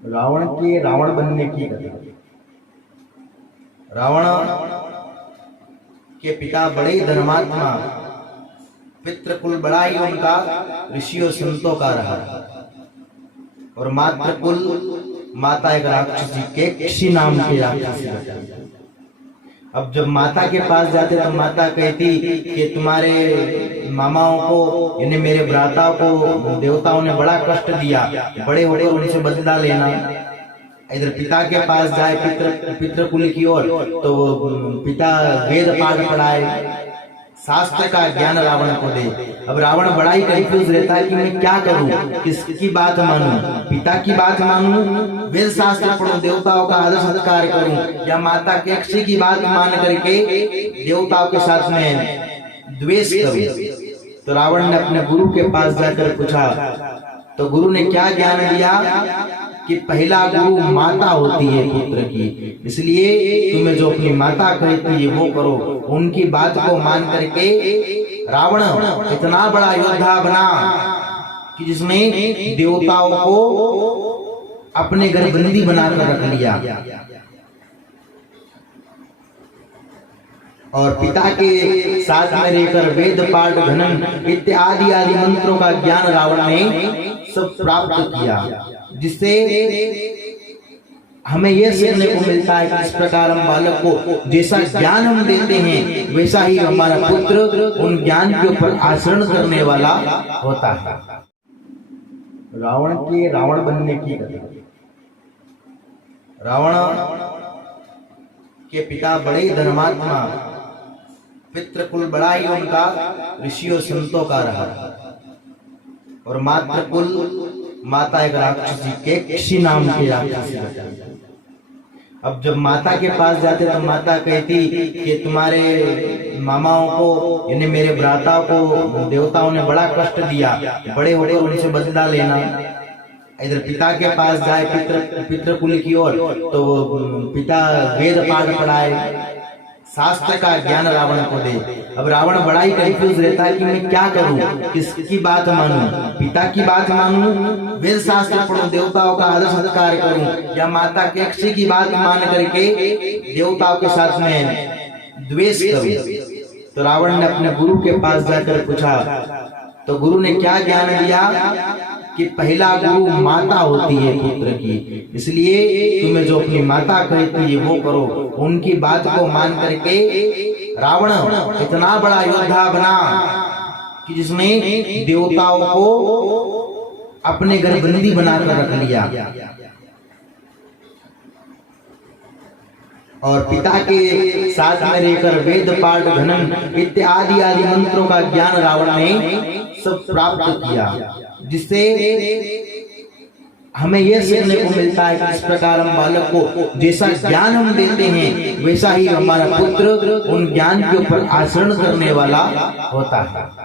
रावण के रावण बनने की कथा। रावण के पिता बड़े धर्मात्मा, पितृकुल बड़ा ही उनका ऋषियों संतों का रहा, और मातृकुल माता एक राक्षसी केकशी नाम की राक्षसी। अब जब माता के पास जाते तो माता कहती कि तुम्हारे मामाओं को यानी मेरे भ्राताओं को देवताओं ने बड़ा कष्ट दिया, बड़े होकर उनसे बदला लेना। इधर पिता के पास जाए पितृकुल की ओर तो पिता वेद पाठ पढ़ाए, शास्त्र का ज्ञान रावण को दे। अब रावण बड़ा ही कंफ्यूज रहता है कि मैं क्या करूं, किसकी बात मानूं, पिता की बात मानूं, वेद शास्त्र पढ़ूं, देवताओं का आदर सत्कार करूं, या माता केकशी की बात मान करके देवताओं के साथ में द्वेष करूं। तो रावण ने अपने गुरु के पास जाकर पूछा, तो गुरु ने क्या ज्ञान दिया कि पहला गुरु माता होती है पुत्र की, इसलिए तुम्हें जो अपनी माता कहती है वो करो। उनकी बात को मान करके रावण इतना बड़ा योद्धा बना कि जिसने देवताओं को अपने घर बंदी बनाकर रख लिया, और पिता के साथ में रहकर वेद पाठ घनन इत्यादि आदि मंत्रों का ज्ञान रावण ने सब प्राप्त किया, जिससे हमें यह सीखने को मिलता है कि इस प्रकार हम बालक को जैसा ज्ञान हम देते हैं वैसा ही हमारा पुत्र उन ज्ञान के ऊपर आचरण करने वाला होता है। रावण के रावण बनने की कथा। रावण के पिता बड़े धर्मात्मा, पितृकुल बड़ा ही उनका ऋषियों संतों का रहा, और मातृकुल माता एक राक्षसी केकशी नाम की राक्षसी। अब जब माता के पास जाते तो माता कहती कि तुम्हारे मामाओं को यानी मेरे भ्राताओं को देवताओं ने बड़ा कष्ट दिया, बड़े होकर उनसे बदला लेना। इधर पिता के पास जाए पितृकुल की ओर तो पिता वेद पाठ पढ़ाए, शास्त्र का ज्ञान रावण को दे। अब रावण बड़ा ही कंफ्यूज रहता है कि मैं क्या करूं, किसकी बात मानूं, पिता की बात मानूं, वेद शास्त्र पढ़ूं, देवताओं का आदर सत्कार करूं, या माता केकशी की बात मान करके देवताओं के साथ में द्वेष करूं। तो रावण ने अपने गुरु के पास जाकर पूछा, तो गुरु ने क्या ज्ञान दिया कि पहला गुरु माता होती है पुत्र की, इसलिए तुम्हें जो अपनी माता कहती है वो करो। उनकी बात को मान करके रावण इतना बड़ा योद्धा बना कि जिसने देवताओं को अपने घर बंदी बनाकर रख लिया, और पिता के साथ में रहकर वेद पाठ घनन इत्यादि आदि मंत्रों का ज्ञान रावण ने सब प्राप्त किया, जिससे हमें यह सीखने को मिलता है कि इस प्रकार हम बालक को जैसा ज्ञान हम देते हैं वैसा ही हमारा पुत्र उन ज्ञान के ऊपर आचरण करने वाला होता है।